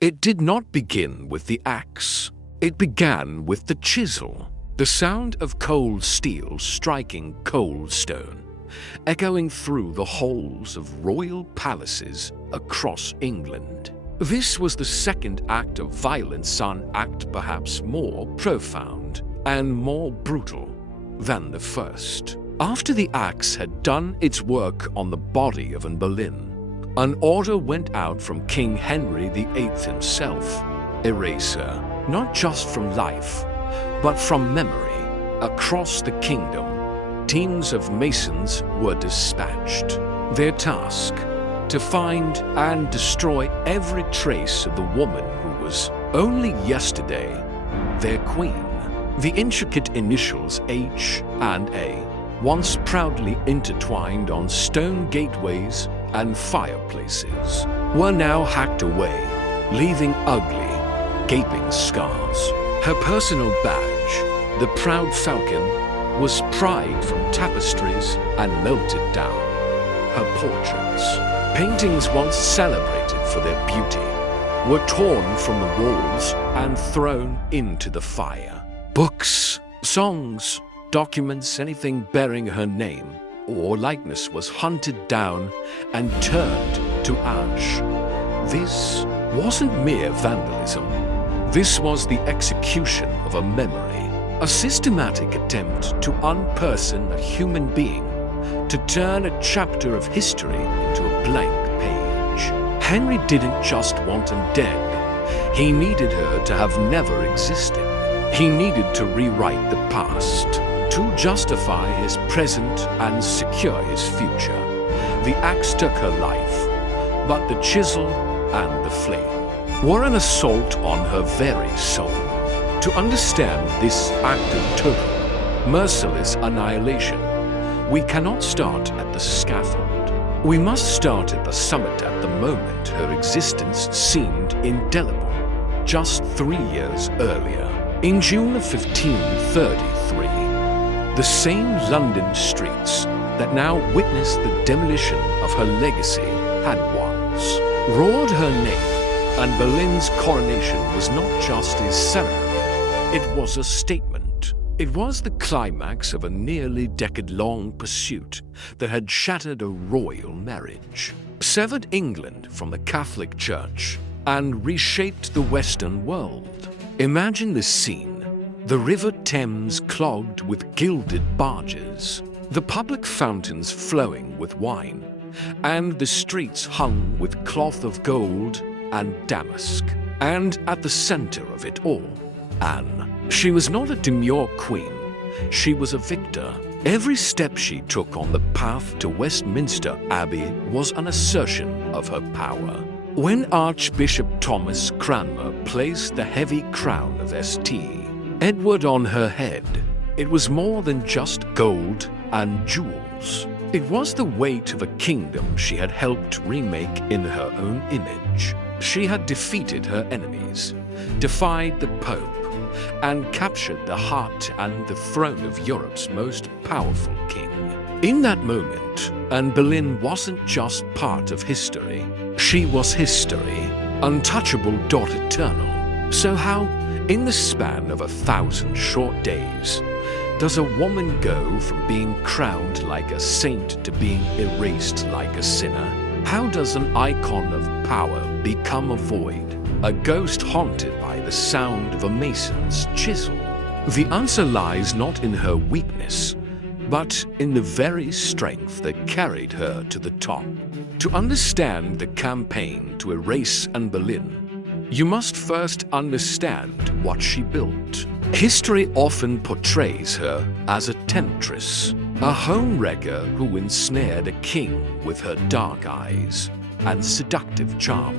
It did not begin with the axe. It began with the chisel, the sound of cold steel striking cold stone, echoing through the halls of royal palaces across England. This was the second act of violence, an act perhaps more profound and more brutal than the first. After the axe had done its work on the body of Anne Boleyn, an order went out from King Henry VIII himself. Erase her, not just from life, but from memory. Across the kingdom, teams of masons were dispatched. Their task, to find and destroy every trace of the woman who was only yesterday their queen. The intricate initials H and A, once proudly intertwined on stone gateways and fireplaces, were now hacked away, leaving ugly, gaping scars. Her personal badge, the proud falcon, was pried from tapestries and melted down. Her portraits, paintings once celebrated for their beauty, were torn from the walls and thrown into the fire. Books, songs, documents, anything bearing her name or likeness was hunted down and turned to ash. This wasn't mere vandalism. This was the execution of a memory, a systematic attempt to unperson a human being, to turn a chapter of history into a blank page. Henry didn't just want her dead. He needed her to have never existed. He needed to rewrite the past, to justify his present and secure his future. The axe took her life, but the chisel and the flame were an assault on her very soul. To understand this act of total, merciless annihilation, we cannot start at the scaffold. We must start at the summit, at the moment her existence seemed indelible, just 3 years earlier. In June of 1533, the same London streets that now witnessed the demolition of her legacy had once roared her name, and Boleyn's coronation was not just a ceremony, it was a statement. It was the climax of a nearly decade-long pursuit that had shattered a royal marriage, severed England from the Catholic Church, and reshaped the Western world. Imagine this scene: the River Thames clogged with gilded barges, the public fountains flowing with wine, and the streets hung with cloth of gold and damask. And at the center of it all, Anne. She was not a demure queen. She was a victor. Every step she took on the path to Westminster Abbey was an assertion of her power. When Archbishop Thomas Cromwell placed the heavy crown of St. Edward on her head, it was more than just gold and jewels. It was the weight of a kingdom she had helped remake in her own image. She had defeated her enemies, defied the Pope, and captured the heart and the throne of Europe's most powerful king. In that moment, Anne Boleyn wasn't just part of history. She was history, untouchable, eternal. So how, in the span of 1,000 short days, does a woman go from being crowned like a saint to being erased like a sinner? How does an icon of power become a void, a ghost haunted by the sound of a mason's chisel? The answer lies not in her weakness, but in the very strength that carried her to the top. To understand the campaign to erase Anne Boleyn, you must first understand what she built. History often portrays her as a temptress, a homewrecker who ensnared a king with her dark eyes and seductive charm.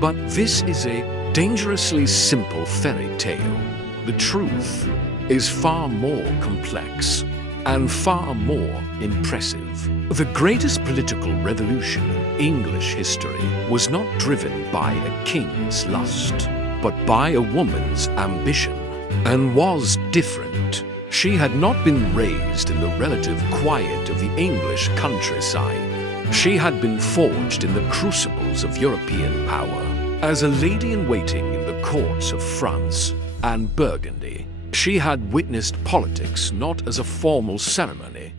But this is a dangerously simple fairy tale. The truth is far more complex and far more impressive. The greatest political revolution in English history was not driven by a king's lust, but by a woman's ambition, and was different. She had not been raised in the relative quiet of the English countryside. She had been forged in the crucibles of European power. As a lady-in-waiting in the courts of France and Burgundy, she had witnessed politics not as a formal ceremony,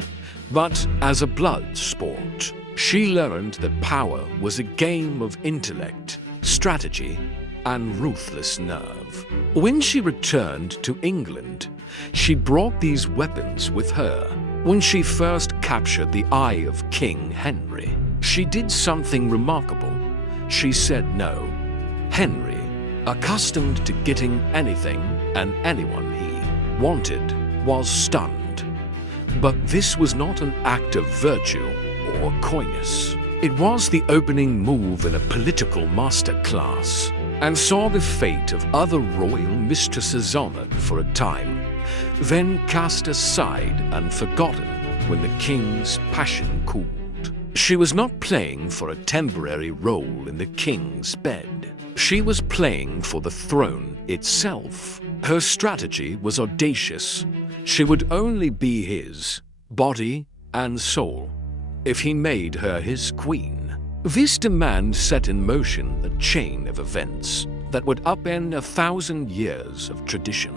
but as a blood sport. She learned that power was a game of intellect, strategy, and ruthless nerve. When she returned to England, she brought these weapons with her. When she first captured the eye of King Henry, she did something remarkable. She said no. Henry, accustomed to getting anything and anyone he wanted, was stunned. But this was not an act of virtue or coyness. It was the opening move in a political masterclass, and saw the fate of other royal mistresses honored for a time, then cast aside and forgotten when the king's passion cooled. She was not playing for a temporary role in the king's bed. She was playing for the throne itself. Her strategy was audacious. She would only be his, body and soul, if he made her his queen. This demand set in motion a chain of events that would upend 1,000 years of tradition.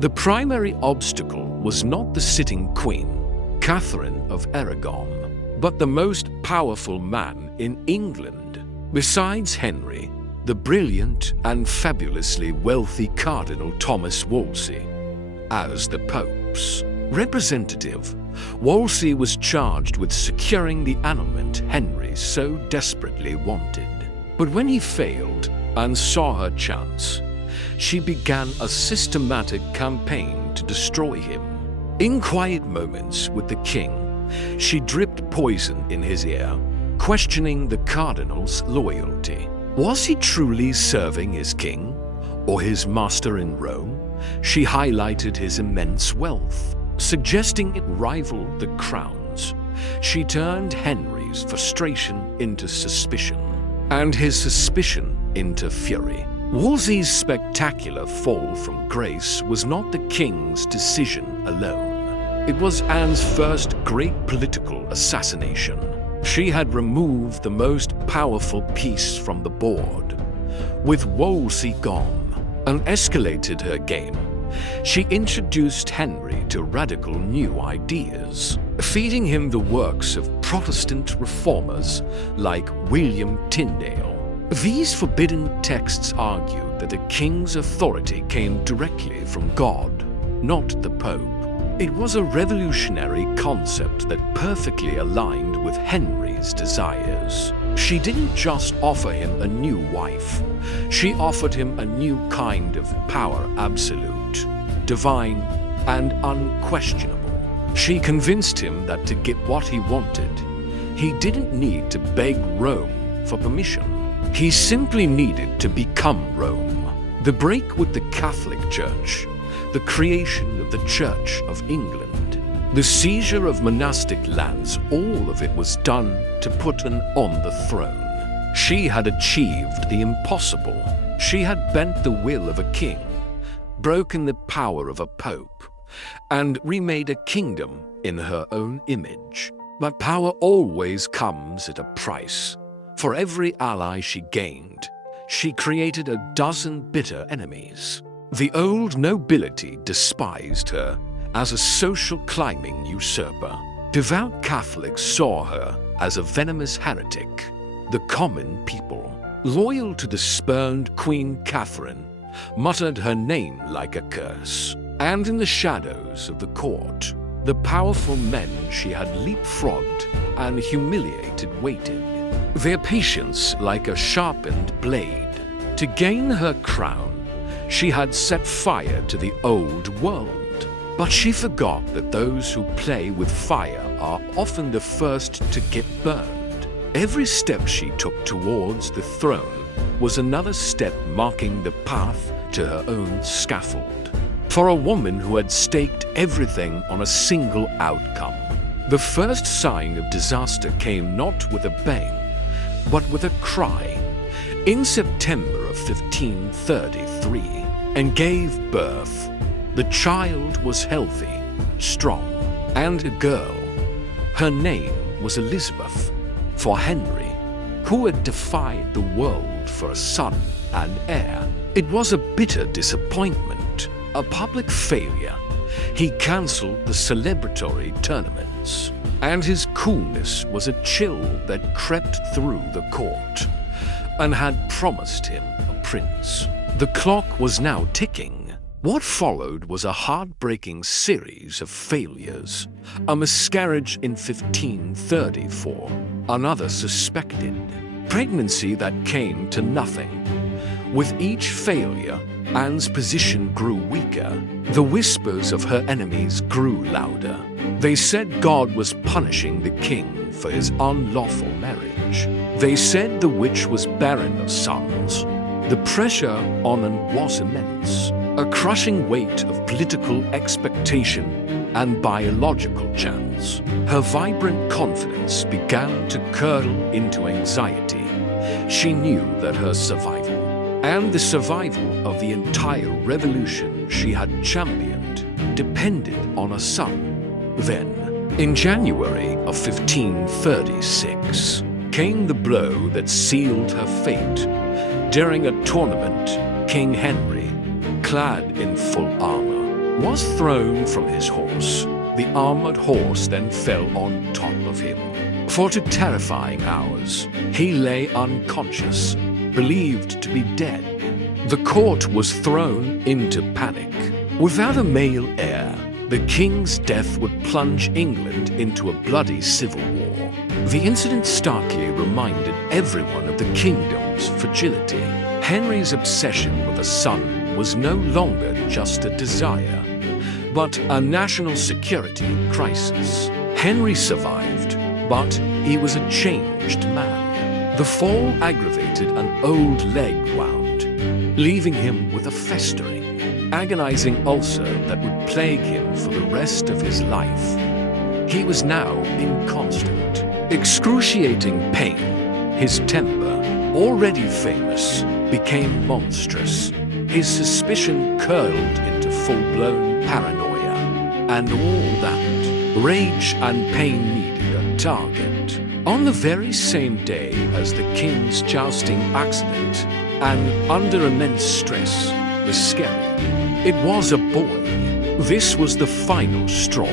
The primary obstacle was not the sitting queen, Catherine of Aragon, but the most powerful man in England. Besides Henry, the brilliant and fabulously wealthy Cardinal Thomas Wolsey. As the Pope's representative, Wolsey was charged with securing the annulment Henry so desperately wanted. But when he failed and saw her chance, she began a systematic campaign to destroy him. In quiet moments with the king, she dripped poison in his ear, questioning the cardinal's loyalty. Was he truly serving his king or his master in Rome? She highlighted his immense wealth, suggesting it rivaled the crown's. She turned Henry's frustration into suspicion, and his suspicion into fury. Wolsey's spectacular fall from grace was not the king's decision alone. It was Anne's first great political assassination. She had removed the most powerful piece from the board. With Wolsey gone, and escalated her game, she introduced Henry to radical new ideas, feeding him the works of Protestant reformers like William Tyndale. These forbidden texts argued that the king's authority came directly from God, not the Pope. It was a revolutionary concept that perfectly aligned with Henry's desires. She didn't just offer him a new wife, she offered him a new kind of power, absolute, divine, and unquestionable. She convinced him that to get what he wanted, he didn't need to beg Rome for permission. He simply needed to become Rome. The break with the Catholic Church, the creation of the Church of England, the seizure of monastic lands, all of it was done to put an on the throne. She had achieved the impossible. She had bent the will of a king, broken the power of a pope, and remade a kingdom in her own image. But power always comes at a price. For every ally she gained, she created a dozen bitter enemies. The old nobility despised her as a social climbing usurper. Devout Catholics saw her as a venomous heretic. The common people, loyal to the spurned Queen Catherine, muttered her name like a curse. And in the shadows of the court, the powerful men she had leapfrogged and humiliated waited, their patience like a sharpened blade. To gain her crown, she had set fire to the old world. But she forgot that those who play with fire are often the first to get burned. Every step she took towards the throne was another step marking the path to her own scaffold. For a woman who had staked everything on a single outcome, the first sign of disaster came not with a bang, but with a cry. In September of 1533, and gave birth. The child was healthy, strong, and a girl. Her name was Elizabeth, for Henry, who had defied the world for a son, and heir. It was a bitter disappointment, a public failure. He cancelled the celebratory tournaments, and his coolness was a chill that crept through the court and had promised him a prince. The clock was now ticking. What followed was a heartbreaking series of failures. A miscarriage in 1534, another suspected, pregnancy that came to nothing. With each failure, Anne's position grew weaker. The whispers of her enemies grew louder. They said God was punishing the king for his unlawful marriage. They said the witch was barren of sons. The pressure on Anne was immense, a crushing weight of political expectation and biological chance. Her vibrant confidence began to curdle into anxiety. She knew that her survival, and the survival of the entire revolution she had championed, depended on a son. Then, in January of 1536, came the blow that sealed her fate. During a tournament, King Henry, clad in full armor, was thrown from his horse. The armored horse then fell on top of him. For 2 terrifying hours, he lay unconscious, believed to be dead. The court was thrown into panic. Without a male heir, the king's death would plunge England into a bloody civil war. The incident starkly reminded everyone of the kingdom's fragility. Henry's obsession with a son was no longer just a desire, but a national security crisis. Henry survived, but he was a changed man. The fall aggravated an old leg wound, leaving him with a festering, agonizing ulcer that would plague him for the rest of his life. He was now in constant, excruciating pain. His temper, already famous, became monstrous. His suspicion curled into full-blown paranoia. And all that, rage and pain needed a target. On the very same day as the king's jousting accident, and under immense stress, miscarried. It was a boy. This was the final straw.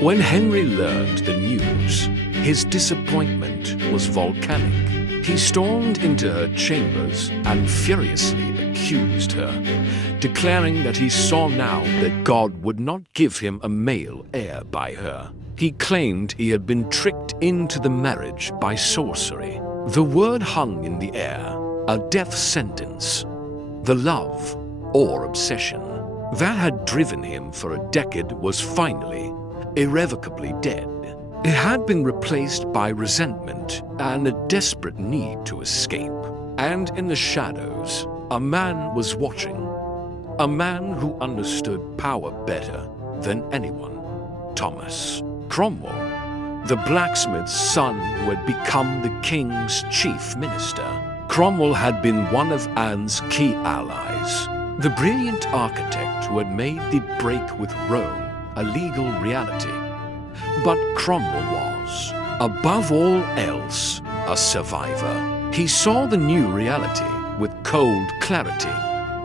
When Henry learned the news, his disappointment was volcanic. He stormed into her chambers and furiously accused her, declaring that he saw now that God would not give him a male heir by her. He claimed he had been tricked into the marriage by sorcery. The word hung in the air, a death sentence. The love, or obsession, that had driven him for a decade was finally, irrevocably dead. It had been replaced by resentment and a desperate need to escape. And in the shadows, a man was watching. A man who understood power better than anyone. Thomas Cromwell, the blacksmith's son who had become the king's chief minister. Cromwell had been one of Anne's key allies, the brilliant architect who had made the break with Rome a legal reality. But Cromwell was, above all else, a survivor. He saw the new reality with cold clarity.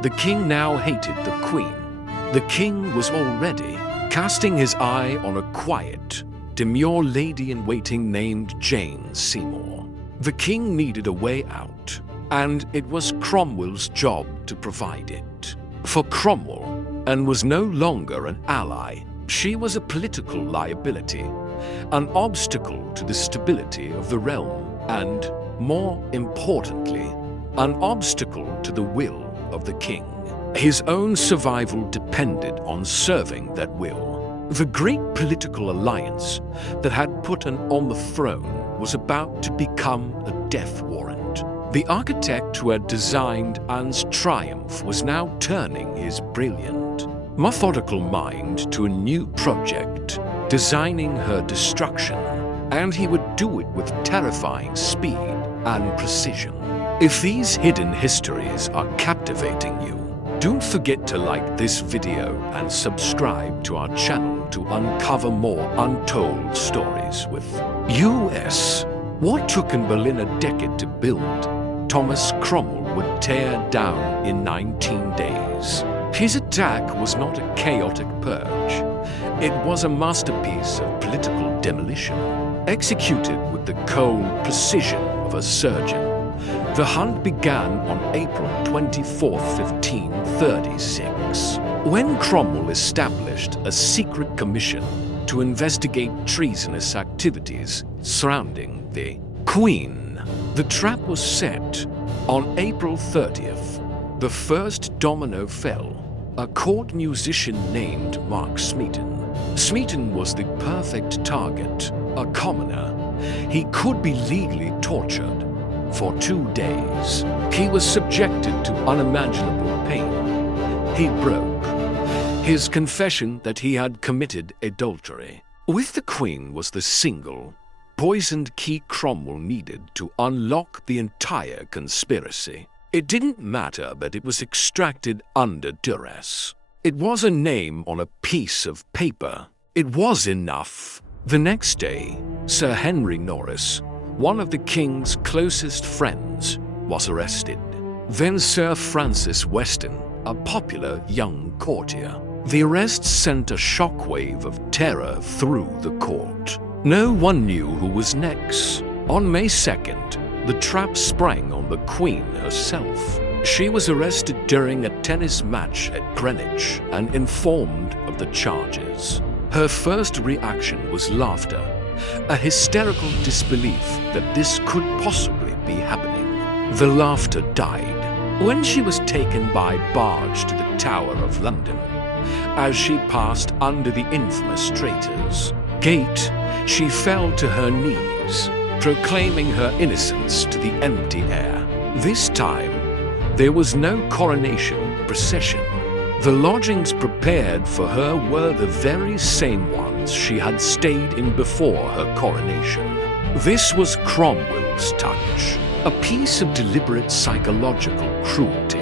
The king now hated the queen. The king was already casting his eye on a quiet, demure lady-in-waiting named Jane Seymour. The king needed a way out, and it was Cromwell's job to provide it. For Cromwell, Anne was no longer an ally. She was a political liability, an obstacle to the stability of the realm, and, more importantly, an obstacle to the will of the king. His own survival depended on serving that will. The great political alliance that had put Anne on the throne was about to become a death warrant. The architect who had designed Anne's triumph was now turning his brilliant, methodical mind to a new project, designing her destruction, and he would do it with terrifying speed and precision. If these hidden histories are captivating you, don't forget to like this video and subscribe to our channel to uncover more untold stories with US. What took Anne Boleyn a decade to build, Thomas Cromwell would tear down in 19 days. His attack was not a chaotic purge. It was a masterpiece of political demolition, executed with the cold precision of a surgeon. The hunt began on April 24, 1536, when Cromwell established a secret commission to investigate treasonous activities surrounding the Queen. The trap was set. On April 30th, the first domino fell. A court musician named Mark Smeaton. Smeaton was the perfect target, a commoner. He could be legally tortured. For 2 days, he was subjected to unimaginable pain. He broke. His confession that he had committed adultery with the Queen was the single, poisoned key Cromwell needed to unlock the entire conspiracy. It didn't matter that it was extracted under duress. It was a name on a piece of paper. It was enough. The next day, Sir Henry Norris, one of the King's closest friends, was arrested. Then Sir Francis Weston, a popular young courtier. The arrest sent a shockwave of terror through the court. No one knew who was next. On May 2nd, the trap sprang on the Queen herself. She was arrested during a tennis match at Greenwich and informed of the charges. Her first reaction was laughter, a hysterical disbelief that this could possibly be happening. The laughter died when she was taken by barge to the Tower of London. As she passed under the infamous Traitors' Gate, she fell to her knees, proclaiming her innocence to the empty air. This time, there was no coronation procession. The lodgings prepared for her were the very same ones she had stayed in before her coronation. This was Cromwell's touch, a piece of deliberate psychological cruelty.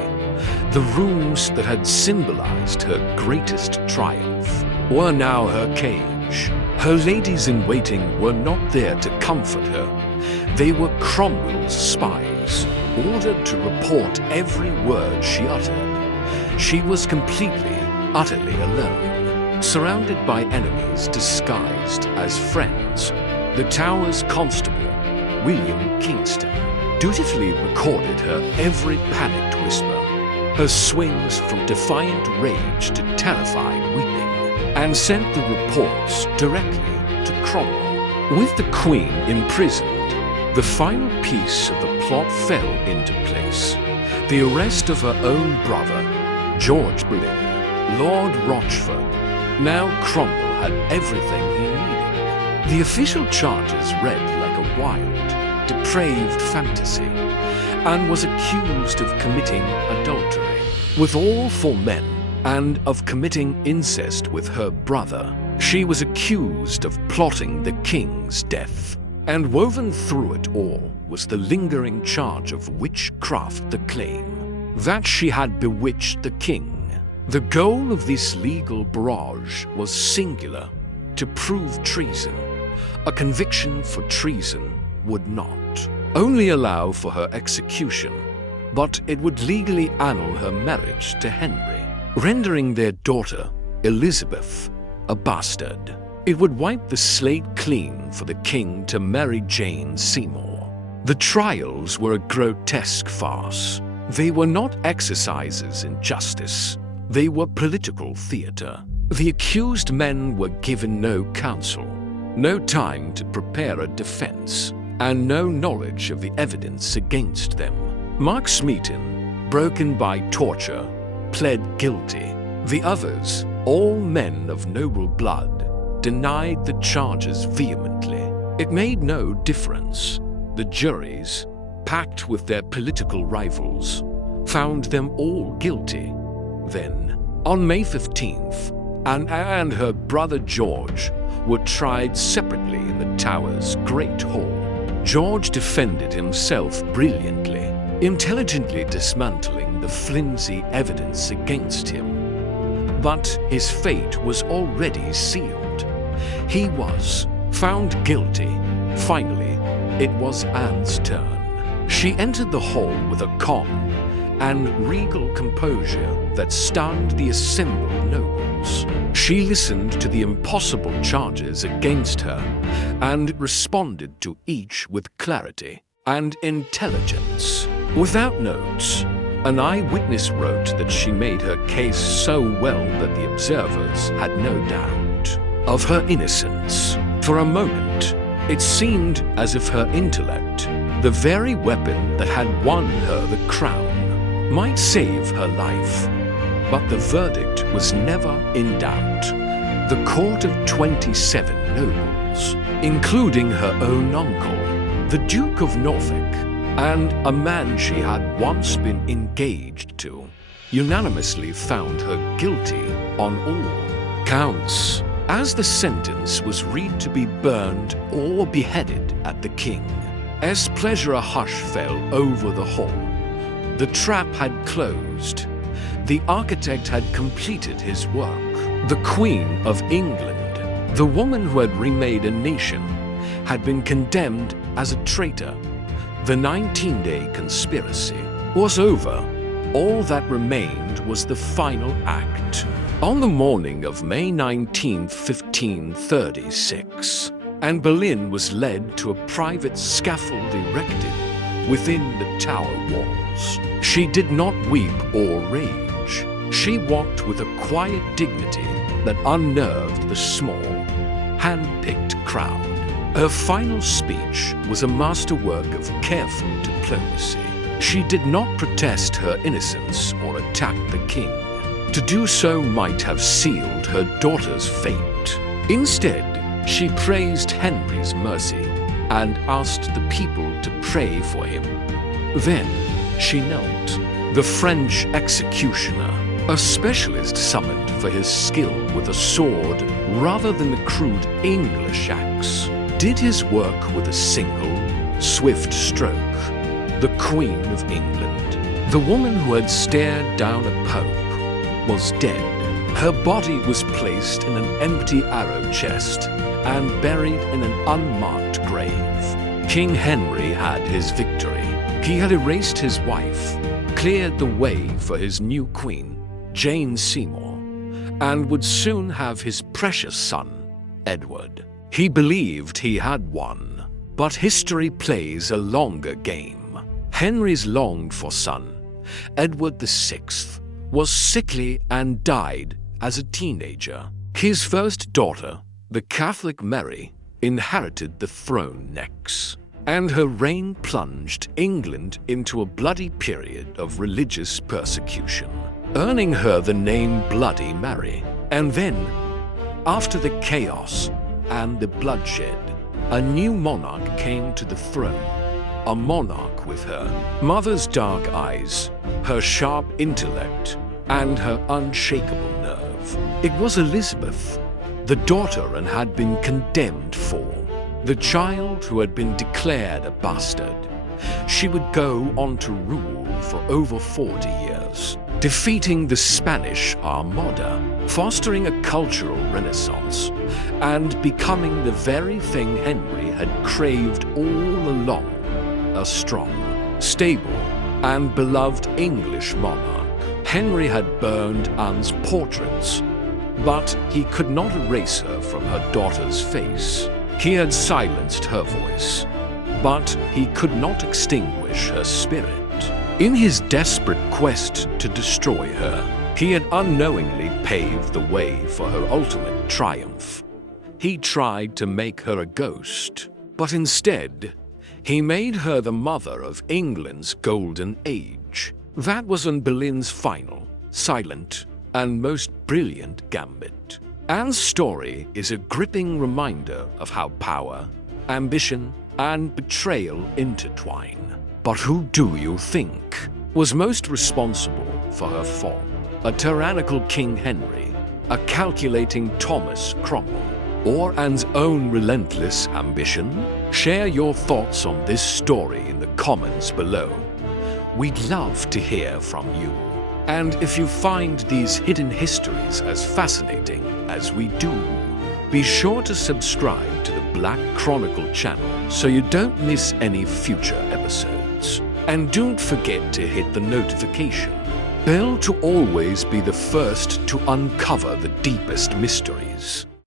The rooms that had symbolized her greatest triumph were now her cage. Her ladies-in-waiting were not there to comfort her. They were Cromwell's spies, ordered to report every word she uttered. She was completely, utterly alone, surrounded by enemies disguised as friends. The Tower's constable, William Kingston, dutifully recorded her every panicked whisper, her swings from defiant rage to terrified weeping, and sent the reports directly to Cromwell. With the Queen imprisoned, the final piece of the plot fell into place. The arrest of her own brother, George Boleyn, Lord Rochford. Now Cromwell had everything he needed. The official charges read like a wild, depraved fantasy, and was accused of committing adultery with all 4 men and of committing incest with her brother. She was accused of plotting the King's death. And woven through it all was the lingering charge of witchcraft, the claim that she had bewitched the King. The goal of this legal barrage was singular: to prove treason. A conviction for treason would not only allow for her execution, but it would legally annul her marriage to Henry, rendering their daughter, Elizabeth, a bastard. It would wipe the slate clean for the King to marry Jane Seymour. The trials were a grotesque farce. They were not exercises in justice. They were political theater. The accused men were given no counsel, no time to prepare a defense, and no knowledge of the evidence against them. Mark Smeaton, broken by torture, pled guilty. The others, all men of noble blood, denied the charges vehemently. It made no difference. The juries, packed with their political rivals, found them all guilty. Then, on May 15th, Anne and her brother George were tried separately in the Tower's Great Hall. George defended himself brilliantly, intelligently dismantling the flimsy evidence against him. But his fate was already sealed. He was found guilty. Finally, it was Anne's turn. She entered the hall with a calm, and regal composure that stunned the assembled nobles. She listened to the impossible charges against her and responded to each with clarity and intelligence. Without notes, an eyewitness wrote that she made her case so well that the observers had no doubt of her innocence. For a moment, it seemed as if her intellect, the very weapon that had won her the crown, might save her life. But the verdict was never in doubt. The court of 27 nobles, including her own uncle, the Duke of Norfolk, and a man she had once been engaged to, unanimously found her guilty on all counts. As the sentence was read to be burned or beheaded at the king's pleasure, a hush fell over the hall. The trap had closed. The architect had completed his work. The Queen of England, the woman who had remade a nation, had been condemned as a traitor. The 19-day conspiracy was over. All that remained was the final act. On the morning of May 19, 1536, Anne Boleyn was led to a private scaffold erected within the tower walls. She did not weep or rage. She walked with a quiet dignity that unnerved the small, hand-picked crowd. Her final speech was a masterwork of careful diplomacy. She did not protest her innocence or attack the king. To do so might have sealed her daughter's fate. Instead, she praised Henry's mercy and asked the people to pray for him. Then she knelt. The French executioner, a specialist summoned for his skill with a sword rather than the crude English axe, did his work with a single, swift stroke. The Queen of England, the woman who had stared down a pope, was dead. Her body was placed in an empty arrow chest and buried in an unmarked grave. King Henry had his victory. He had erased his wife, cleared the way for his new queen, Jane Seymour, and would soon have his precious son, Edward. He believed he had won, but history plays a longer game. Henry's longed-for son, Edward VI, was sickly and died as a teenager. His first daughter, the Catholic Mary, inherited the throne next, and her reign plunged England into a bloody period of religious persecution, earning her the name Bloody Mary. And then, after the chaos and the bloodshed, a new monarch came to the throne, a monarch with her mother's dark eyes, her sharp intellect, and her unshakable nerve. It was Elizabeth, the daughter and had been condemned for, the child who had been declared a bastard. She would go on to rule for over 40 years, defeating the Spanish Armada, fostering a cultural renaissance, and becoming the very thing Henry had craved all along, a strong, stable, and beloved English monarch. Henry had burned Anne's portraits, but he could not erase her from her daughter's face. He had silenced her voice, but he could not extinguish her spirit. In his desperate quest to destroy her, he had unknowingly paved the way for her ultimate triumph. He tried to make her a ghost, but instead, he made her the mother of England's golden age. That was Anne Boleyn's final, silent, and most brilliant gambit. Anne's story is a gripping reminder of how power, ambition, and betrayal intertwine. But who do you think was most responsible for her fall? A tyrannical King Henry, a calculating Thomas Cromwell, or Anne's own relentless ambition? Share your thoughts on this story in the comments below. We'd love to hear from you. And if you find these hidden histories as fascinating as we do, be sure to subscribe to the Black Chronicle channel so you don't miss any future episodes. And don't forget to hit the notification bell to always be the first to uncover the deepest mysteries.